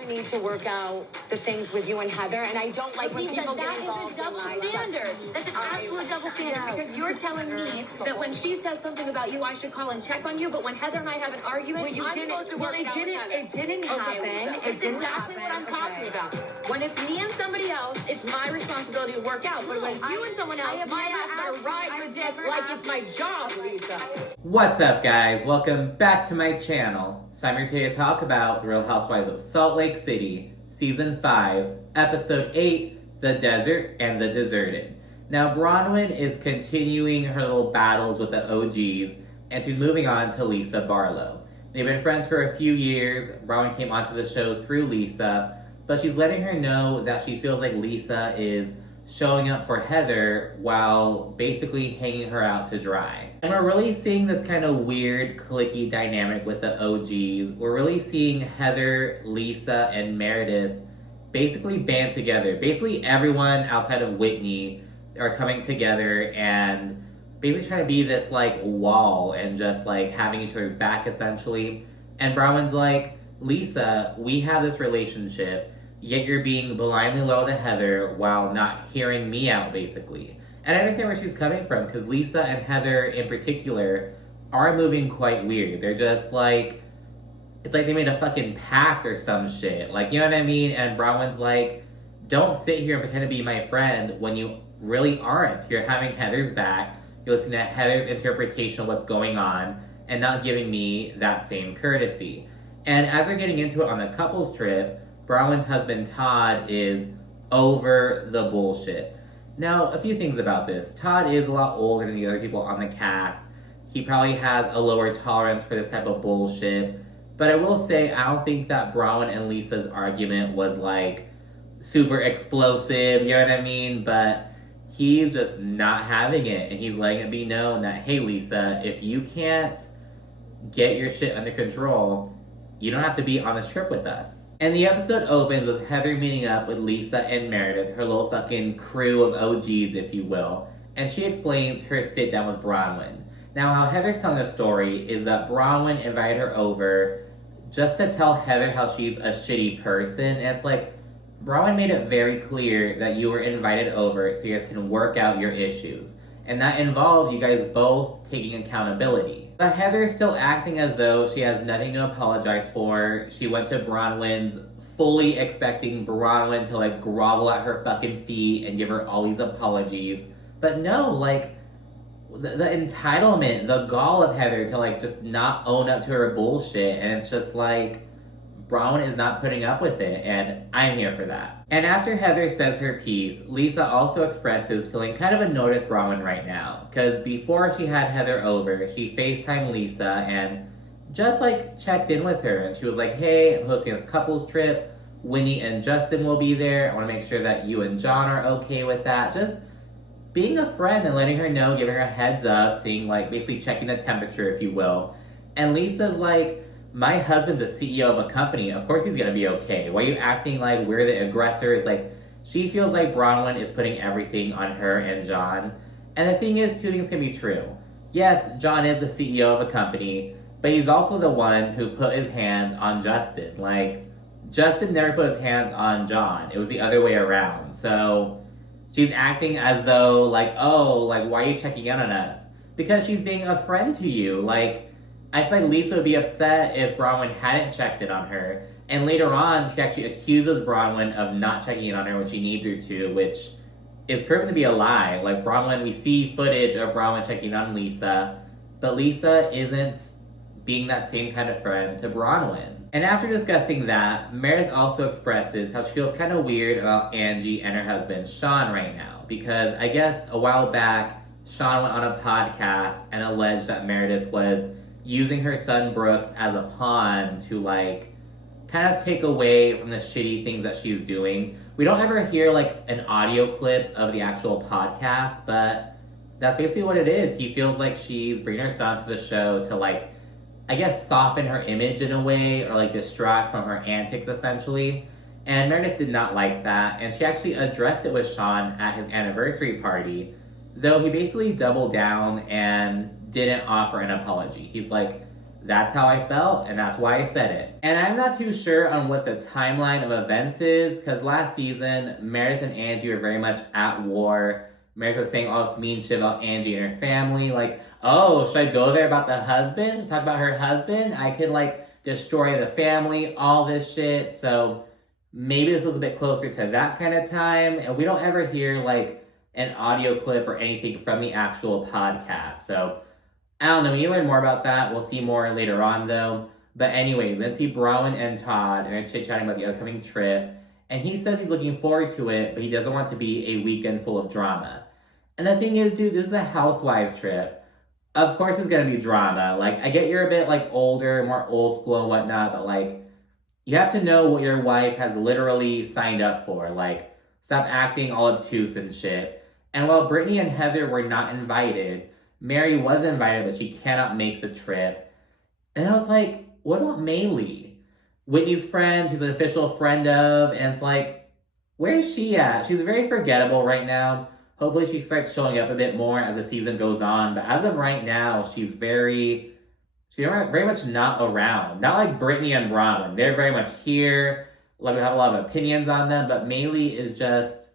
Heather need to work out the things with you and Heather, and I don't like when people get involved in my that is a double standard. That's an absolute double standard, because you're telling me that when she says something about you, I should call and check on you, but when Heather and I have an argument, I'm supposed to work it out with Heather. It didn't happen. It's exactly what I'm talking about. When it's me and somebody else, it's my responsibility to work out. But when it's you and someone else, my ass better ride your dick like it's my job, Lisa. What's up, guys? Welcome back to my channel. So I'm here today to talk about The Real Housewives of Salt Lake City, Season 5, Episode 8, The Desert and the Deserted. Now, Bronwyn is continuing her little battles with the OGs, and she's moving on to Lisa Barlow. They've been friends for a few years. Bronwyn came onto the show through Lisa, but she's letting her know that she feels like Lisa is showing up for Heather while basically hanging her out to dry. And we're really seeing this kind of weird, cliquey dynamic with the OGs. We're really seeing Heather, Lisa, and Meredith basically band together. Basically everyone outside of Whitney are coming together and basically trying to be this like wall and just like having each other's back essentially. And Bronwyn's like, Lisa, we have this relationship, yet you're being blindly loyal to Heather while not hearing me out, basically. And I understand where she's coming from, because Lisa and Heather in particular are moving quite weird. They're just like, it's like they made a fucking pact or some shit. Like, you know what I mean? And Bronwyn's like, don't sit here and pretend to be my friend when you really aren't. You're having Heather's back. You're listening to Heather's interpretation of what's going on and not giving me that same courtesy. And as they're getting into it on the couples trip, Bronwyn's husband Todd is over the bullshit. Now, a few things about this. Todd is a lot older than the other people on the cast. He probably has a lower tolerance for this type of bullshit. But I will say, I don't think that Bronwyn and Lisa's argument was like super explosive, you know what I mean? But he's just not having it, and he's letting it be known that, hey Lisa, if you can't get your shit under control, you don't have to be on this trip with us. And the episode opens with Heather meeting up with Lisa and Meredith, her little fucking crew of OGs, if you will, and she explains her sit down with Bronwyn. Now, how Heather's telling the story is that Bronwyn invited her over just to tell Heather how she's a shitty person, and it's like, Bronwyn made it very clear that you were invited over so you guys can work out your issues. And that involves you guys both taking accountability. But Heather's still acting as though she has nothing to apologize for. She went to Bronwyn's fully expecting Bronwyn to like grovel at her fucking feet and give her all these apologies. But no, like, the entitlement, the gall of Heather to like just not own up to her bullshit. And it's just like, Bronwyn is not putting up with it, and I'm here for that. And after Heather says her piece, Lisa also expresses feeling kind of annoyed with Bronwyn right now, because before she had Heather over, she FaceTimed Lisa and just like checked in with her, and she was like, hey, I'm hosting this couples trip, Winnie and Justin will be there, I want to make sure that you and John are okay with that. Just being a friend and letting her know, giving her a heads up, seeing like basically checking the temperature, if you will. And Lisa's like, my husband's a CEO of a company. Of course he's gonna be okay. Why are you acting like we're the aggressors? Like, she feels like Bronwyn is putting everything on her and John. And the thing is, two things can be true. Yes, John is the CEO of a company, but he's also the one who put his hands on Justin. Like, Justin never put his hands on John. It was the other way around. So she's acting as though like, oh, like, why are you checking in on us? Because she's being a friend to you. Like, I feel like Lisa would be upset if Bronwyn hadn't checked in on her. And later on, she actually accuses Bronwyn of not checking in on her when she needs her to, which is proven to be a lie. Like, Bronwyn, we see footage of Bronwyn checking in on Lisa, but Lisa isn't being that same kind of friend to Bronwyn. And after discussing that, Meredith also expresses how she feels kind of weird about Angie and her husband, Sean, right now. Because I guess a while back, Sean went on a podcast and alleged that Meredith was using her son Brooks as a pawn to like kind of take away from the shitty things that she's doing. We don't ever hear like an audio clip of the actual podcast, but that's basically what it is. He feels like she's bringing her son to the show to like, I guess, soften her image in a way, or like distract from her antics essentially. And Meredith did not like that, and she actually addressed it with Sean at his anniversary party, though he basically doubled down and didn't offer an apology. He's like, that's how I felt, and that's why I said it. And I'm not too sure on what the timeline of events is, because last season, Meredith and Angie were very much at war. Meredith was saying all this mean shit about Angie and her family. Like, oh, should I go there about the husband? Talk about her husband? I could, like, destroy the family, all this shit. So maybe this was a bit closer to that kind of time. And we don't ever hear, like, an audio clip or anything from the actual podcast. So I don't know. We need to learn more about that. We'll see more later on, though. But anyways, let's see Bronwyn and Todd, and they're chit-chatting about the upcoming trip. And he says he's looking forward to it, but he doesn't want it to be a weekend full of drama. And the thing is, dude, this is a housewives trip. Of course it's going to be drama. Like, I get you're a bit, like, older, more old school and whatnot, but, like, you have to know what your wife has literally signed up for. Like, stop acting all obtuse and shit. And while Brittany and Heather were not invited, Mary was invited, but she cannot make the trip. And I was like, what about Maylee? Whitney's friend, she's an official friend of, and it's like, where is she at? She's very forgettable right now. Hopefully she starts showing up a bit more as the season goes on. But as of right now, she's very much not around. Not like Brittany and Bronwyn. They're very much here. Like, we have a lot of opinions on them, but Maylee is just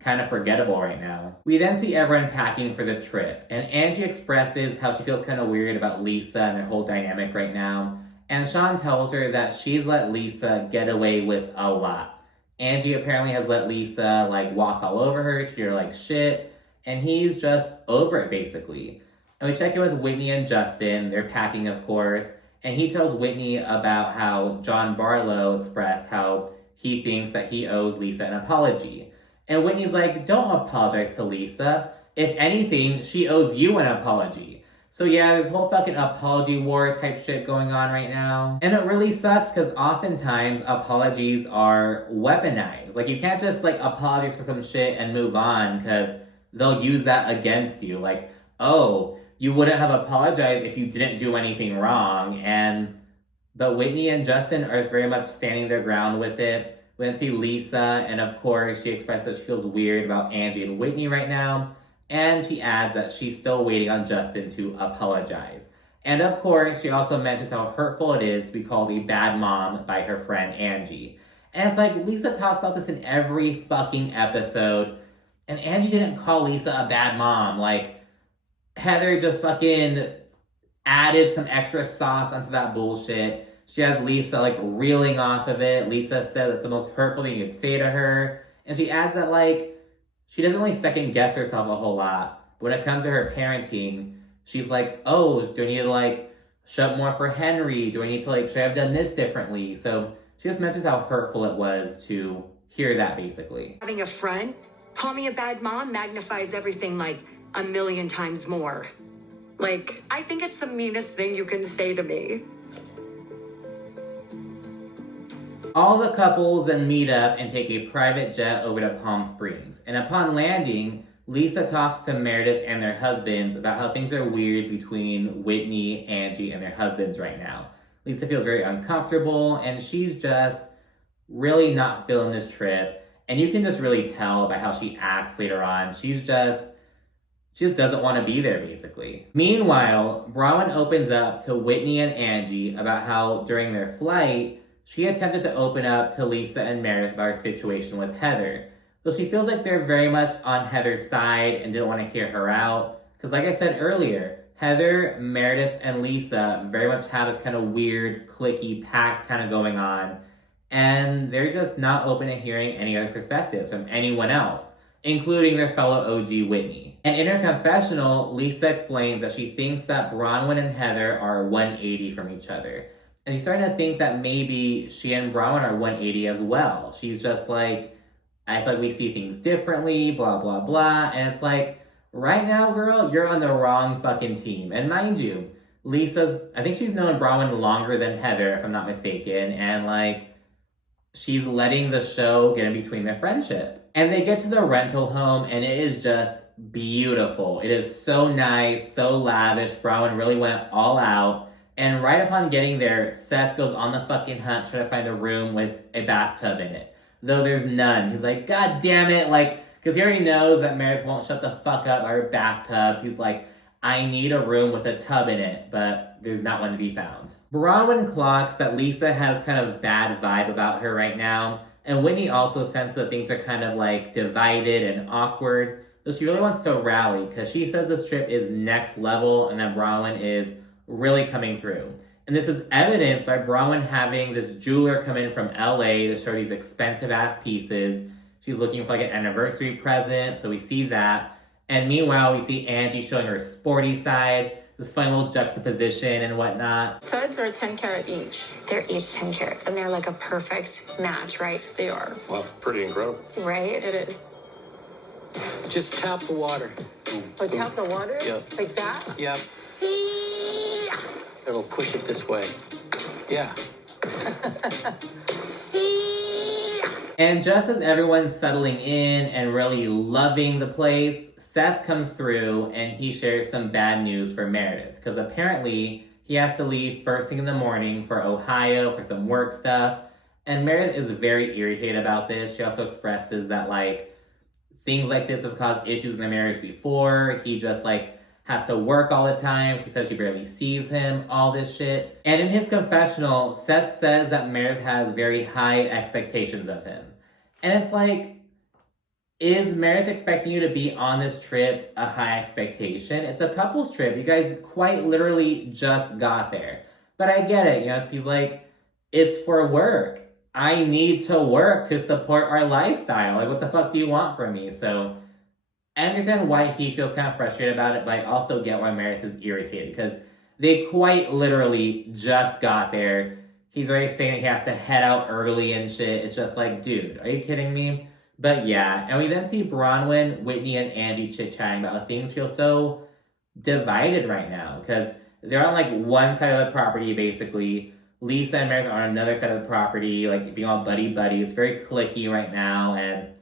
kind of forgettable right now. We then see everyone packing for the trip, and Angie expresses how she feels kind of weird about Lisa and their whole dynamic right now, and Sean tells her that she's let Lisa get away with a lot. Angie apparently has let Lisa, like, walk all over her, treat her like shit, and he's just over it, basically. And we check in with Whitney and Justin. They're packing, of course, and he tells Whitney about how John Barlow expressed how he thinks that he owes Lisa an apology. And Whitney's like, don't apologize to Lisa. If anything, she owes you an apology. So yeah, there's whole fucking apology war type shit going on right now. And it really sucks because oftentimes apologies are weaponized. Like, you can't just, like, apologize for some shit and move on because they'll use that against you. Like, oh, you wouldn't have apologized if you didn't do anything wrong. But Whitney and Justin are very much standing their ground with it. We then see Lisa, and of course, she expressed that she feels weird about Angie and Whitney right now. And she adds that she's still waiting on Justin to apologize. And of course, she also mentions how hurtful it is to be called a bad mom by her friend Angie. And it's like, Lisa talks about this in every fucking episode. And Angie didn't call Lisa a bad mom. Like, Heather just fucking added some extra sauce onto that bullshit. She has Lisa, like, reeling off of it. Lisa said that's the most hurtful thing you could say to her. And she adds that, like, she doesn't really second guess herself a whole lot. But when it comes to her parenting, she's like, oh, do I need to, like, show up more for Henry? Do I need to, like, should I have done this differently? So she just mentions how hurtful it was to hear that, basically. Having a friend call me a bad mom magnifies everything, like, a million times more. Like, I think it's the meanest thing you can say to me. All the couples then meet up and take a private jet over to Palm Springs. And upon landing, Lisa talks to Meredith and their husbands about how things are weird between Whitney, Angie, and their husbands right now. Lisa feels very uncomfortable, and she's just really not feeling this trip. And you can just really tell by how she acts later on. She just doesn't want to be there, basically. Meanwhile, Bronwyn opens up to Whitney and Angie about how during their flight, she attempted to open up to Lisa and Meredith about her situation with Heather. Though she feels like they're very much on Heather's side and didn't want to hear her out. Because like I said earlier, Heather, Meredith, and Lisa very much have this kind of weird, cliquey pact kind of going on. And they're just not open to hearing any other perspectives from anyone else, including their fellow OG Whitney. And in her confessional, Lisa explains that she thinks that Bronwyn and Heather are 180 from each other. And she's starting to think that maybe she and Bronwyn are 180 as well. She's just like, I feel like we see things differently, blah, blah, blah. And it's like, right now, girl, you're on the wrong fucking team. And mind you, I think she's known Bronwyn longer than Heather, if I'm not mistaken. And like, she's letting the show get in between their friendship. And they get to the rental home, and it is just beautiful. It is so nice, so lavish. Bronwyn really went all out. And right upon getting there, Seth goes on the fucking hunt trying to find a room with a bathtub in it. Though there's none. He's like, God damn it. Like, because he already knows that Meredith won't shut the fuck up by her bathtubs. He's like, I need a room with a tub in it, but there's not one to be found. Bronwyn clocks that Lisa has kind of bad vibe about her right now, and Whitney also senses that things are kind of like divided and awkward. So she really wants to rally because she says this trip is next level and that Bronwyn is really coming through. And this is evidenced by Bronwyn having this jeweler come in from LA to show these expensive ass pieces. She's looking for like an anniversary present, so we see that. And meanwhile, we see Angie showing her sporty side, this funny little juxtaposition and whatnot. Studs are 10 karat each. They're each 10 carats, and they're like a perfect match, right? They are. Wow, pretty incredible. Right? It is. Just tap the water. Oh, tap the water? Yep. Like that? Yep. It'll push it this way. Yeah. And just as everyone's settling in and really loving the place, Seth comes through and he shares some bad news for Meredith. Because apparently he has to leave first thing in the morning for Ohio for some work stuff. And Meredith is very irritated about this. She also expresses that like things like this have caused issues in their marriage before. He just like has to work all the time. She says she barely sees him, all this shit. And in his confessional, Seth says that Meredith has very high expectations of him. And it's like, is Meredith expecting you to be on this trip a high expectation? It's a couple's trip. You guys quite literally just got there. But I get it, you know, he's like, it's for work. I need to work to support our lifestyle. Like, what the fuck do you want from me? So I understand why he feels kind of frustrated about it, but I also get why Meredith is irritated because they quite literally just got there. He's already saying that he has to head out early and shit. It's just like, dude, are you kidding me? But yeah, and we then see Bronwyn, Whitney, and Angie chit-chatting about how things feel so divided right now because they're on like one side of the property basically. Lisa and Meredith are on another side of the property, like being all buddy-buddy. It's very cliquey right now, and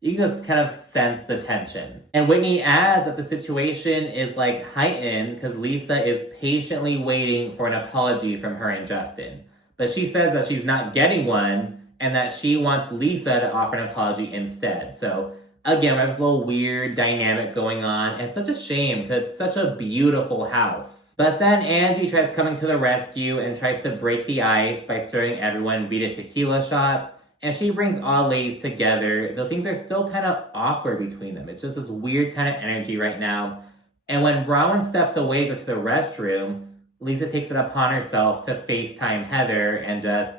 you can just kind of sense the tension. And Whitney adds that the situation is like heightened because Lisa is patiently waiting for an apology from her and Justin. But she says that she's not getting one and that she wants Lisa to offer an apology instead. So again, we have this little weird dynamic going on. And it's such a shame because it's such a beautiful house. But then Angie tries coming to the rescue and tries to break the ice by stirring everyone vegan tequila shots. And she brings all ladies together, though things are still kind of awkward between them. It's just this weird kind of energy right now. And when Bronwyn steps away to go to the restroom, Lisa takes it upon herself to FaceTime Heather and just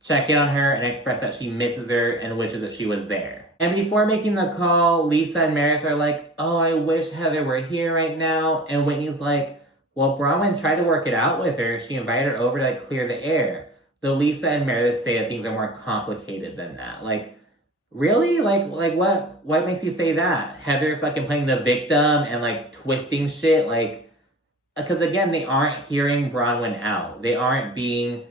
check in on her and express that she misses her and wishes that she was there. And before making the call, Lisa and Meredith are like, oh, I wish Heather were here right now. And Whitney's like, well, Bronwyn tried to work it out with her. She invited her over to like clear the air. Though Lisa and Meredith say that things are more complicated than that. Like, really? Like what makes you say that? Heather fucking playing the victim and like twisting shit? Like, because again, they aren't hearing Bronwyn out. They aren't being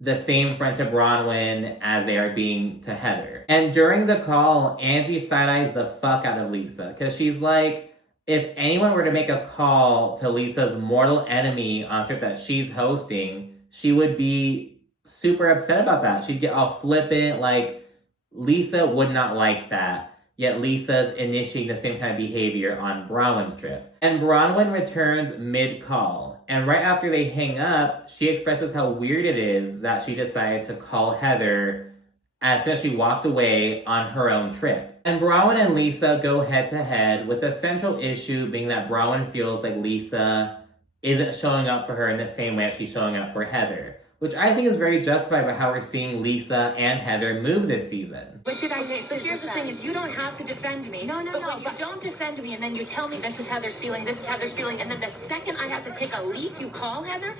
the same friend to Bronwyn as they are being to Heather. And during the call, Angie side-eyes the fuck out of Lisa. Because she's like, if anyone were to make a call to Lisa's mortal enemy on a trip that she's hosting, she would be super upset about that. She'd get all flippant, like, Lisa would not like that. Yet Lisa's initiating the same kind of behavior on Bronwyn's trip. And Bronwyn returns mid-call. And right after they hang up, she expresses how weird it is that she decided to call Heather as soon as she walked away on her own trip. And Bronwyn and Lisa go head-to-head, with the central issue being that Bronwyn feels like Lisa isn't showing up for her in the same way as she's showing up for Heather. Which I think is very justified by how we're seeing Lisa and Heather move this season. What did I Okay, so here's the thing is you don't have to defend me. No, but when you don't defend me and then you tell me this is Heather's feeling, and then the second I have to take a leak, you call Heather?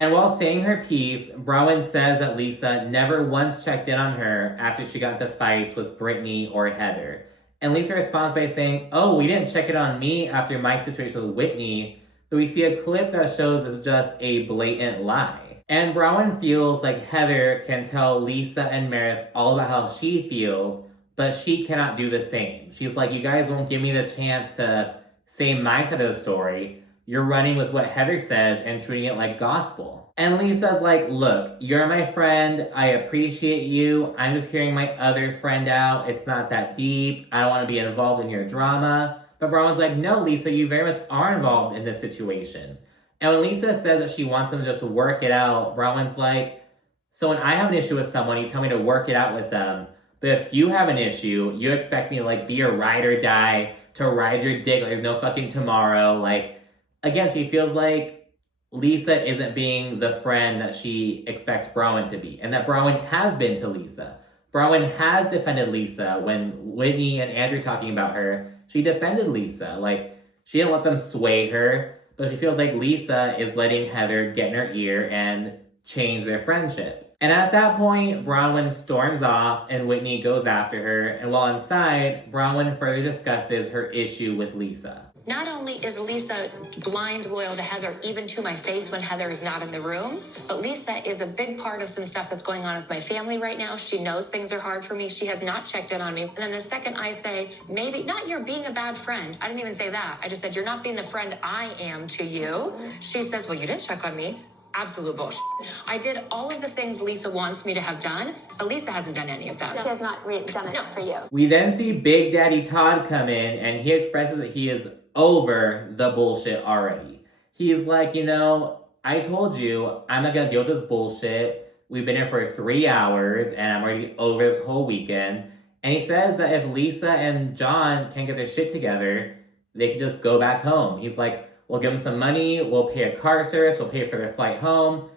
And while saying her piece, Bronwyn says that Lisa never once checked in on her after she got into fights with Brittany or Heather. And Lisa responds by saying, oh, we didn't check it on me after my situation with Whitney. So we see a clip that shows it's just a blatant lie. And Bronwyn feels like Heather can tell Lisa and Meredith all about how she feels, but she cannot do the same. She's like, you guys won't give me the chance to say my side of the story. You're running with what Heather says and treating it like gospel. And Lisa's like, look, you're my friend. I appreciate you. I'm just hearing my other friend out. It's not that deep. I don't want to be involved in your drama. But Bronwyn's like, no, Lisa, you very much are involved in this situation. And when Lisa says that she wants them to just work it out, Bronwyn's like, so when I have an issue with someone, you tell me to work it out with them. But if you have an issue, you expect me to like be a ride or die, to ride your dick like there's no fucking tomorrow. Like, again, she feels like Lisa isn't being the friend that she expects Bronwyn to be. And that Bronwyn has been to Lisa. Bronwyn has defended Lisa when Whitney and Andrew talking about her. She defended Lisa. Like, she didn't let them sway her. But she feels like Lisa is letting Heather get in her ear and change their friendship. And at that point, Bronwyn storms off and Whitney goes after her. And while inside, Bronwyn further discusses her issue with Lisa. Not only is Lisa blind loyal to Heather, even to my face when Heather is not in the room, but Lisa is a big part of some stuff that's going on with my family right now. She knows things are hard for me. She has not checked in on me. And then the second I say, maybe not you're being a bad friend. I didn't even say that. I just said, you're not being the friend I am to you. She says, well, you didn't check on me. Absolute bullshit. I did all of the things Lisa wants me to have done, but Lisa hasn't done any of that. She has not done it for you. We then see Big Daddy Todd come in and he expresses that he is over the bullshit already. He's like, you know, I told you I'm not gonna deal with this bullshit. We've been here for 3 hours and I'm already over this whole weekend. And he says that if Lisa and John can't get their shit together, they can just go back home. He's like, we'll give them some money, we'll pay a car service, we'll pay for their flight home.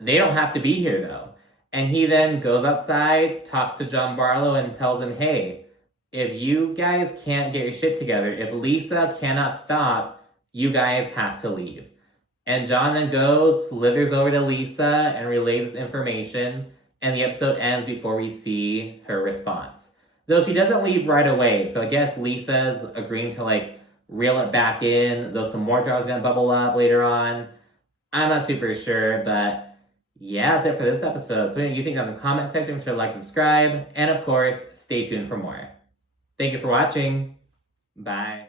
They don't have to be here though. And he then goes outside, talks to John Barlow and tells him, hey, if you guys can't get your shit together, if Lisa cannot stop, you guys have to leave. And John then goes, slithers over to Lisa and relays this information, and the episode ends before we see her response. Though she doesn't leave right away, so I guess Lisa's agreeing to like reel it back in, though some more drama's gonna bubble up later on. I'm not super sure, but yeah, that's it for this episode. So what do you think in the comment section? Make sure to like, subscribe, and of course, stay tuned for more. Thank you for watching. Bye.